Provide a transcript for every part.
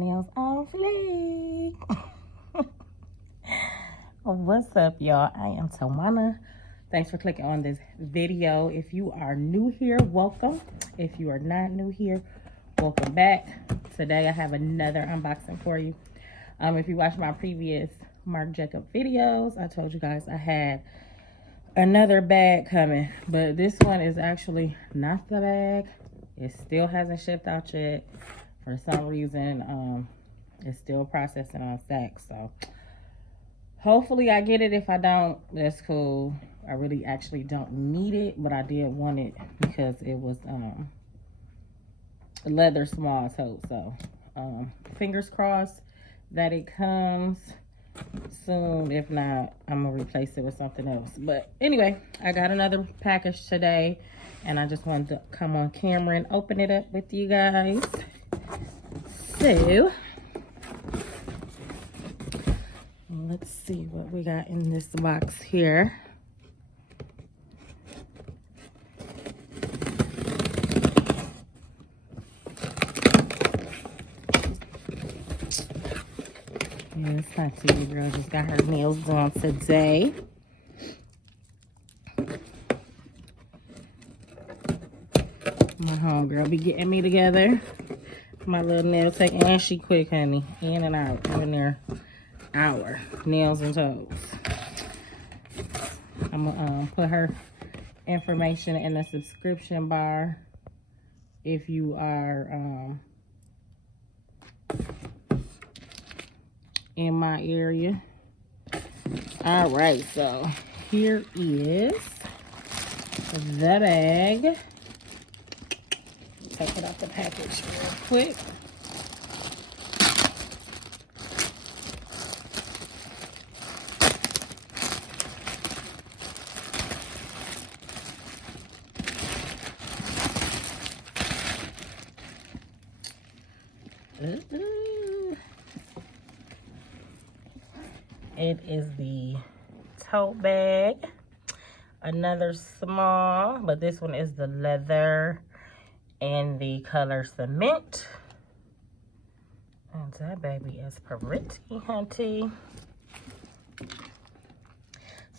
nails on fleek. What's up, y'all? I am Tawana. Thanks for clicking on this video. If you are new here, welcome. If you are not new here, welcome back. Today I have another unboxing for you. If you watched my previous Marc Jacob videos, I told you guys I had another bag coming, but this one is actually not the bag. It still hasn't shipped out yet. For some reason, it's still processing on Saks. So hopefully I get it. If I don't, that's cool. I really actually don't need it, but I did want it because it was a leather small tote. So fingers crossed that it comes soon. If not, I'm gonna replace it with something else. But anyway, I got another package today, and I just wanted to come on camera and open it up with you guys. So let's see what we got in this box here. Yeah, it's not too girl just got her nails done today. My homegirl be getting me together. My little nail tech, and she quick, honey. In and out, in there, hour. Nails and toes. I'm gonna put her information in the subscription bar if you are in my area. All right, so here is the bag. Take it off the package real quick. It is the tote bag. Another small, but this one is the leather and the color cement. And that baby is pretty, hunty.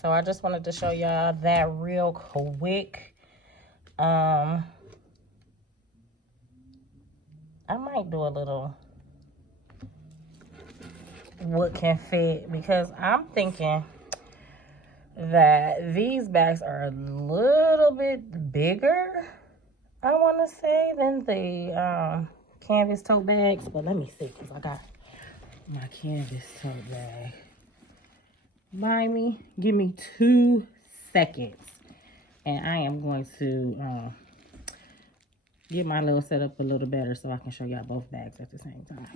So I just wanted to show y'all that real quick. I might do a little what can fit, because I'm thinking that these bags are a little bit bigger, I want to say, than the canvas tote bags. But let me see, because I got my canvas tote bag by me. Give me 2 seconds, and I am going to get my little setup a little better so I can show y'all both bags at the same time.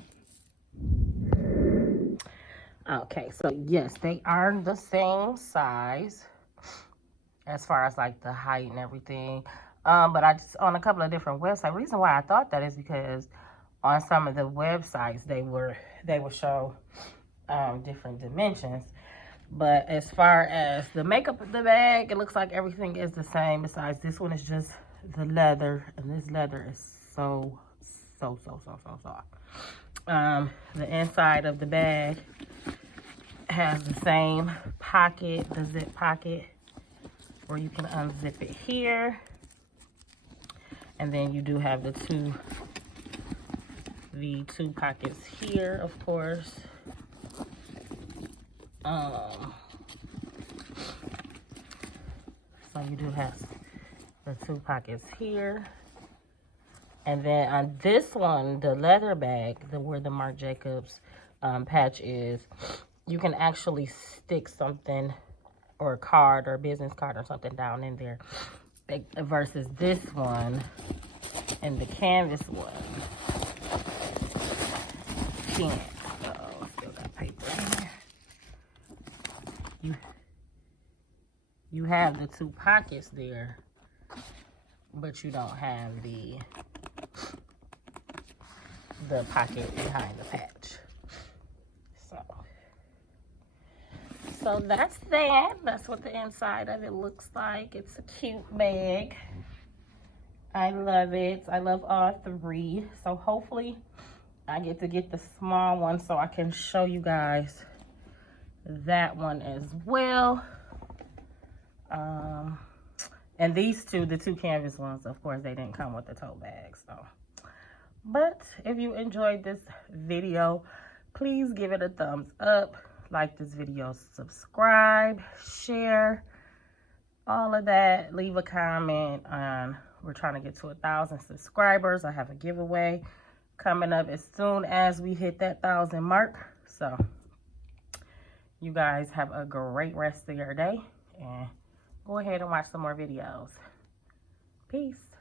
Okay, so yes, they are the same size as far as like the height and everything. But I just, on a couple of different websites, the reason why I thought that is because on some of the websites they would show different dimensions. But as far as the makeup of the bag, it looks like everything is the same. Besides, this one is just the leather, and this leather is so soft. The inside of the bag has the same pocket, the zip pocket, where you can unzip it here. And then you do have the two pockets here, of course. So you do have the 2 pockets here. And then on this one, the leather bag, where the Marc Jacobs patch is, you can actually stick something, or a card or a business card or something down in there, versus this one and the canvas one. Can't. Oh, still got paper in there. You have the 2 pockets there, but you don't have the pocket behind the patch. So that's that. That's what the inside of it looks like. It's a cute bag. I love it. I love all 3. So hopefully I get to get the small one so I can show you guys that one as well. And these two, the 2 canvas ones, of course, they didn't come with the tote bag. So, but if you enjoyed this video, please give it a thumbs up, like this video, subscribe, share, all of that. Leave a comment. We're trying to get to 1,000 subscribers. I have a giveaway coming up as soon as we hit that 1,000 mark. So you guys have a great rest of your day, and go ahead and watch some more videos. Peace.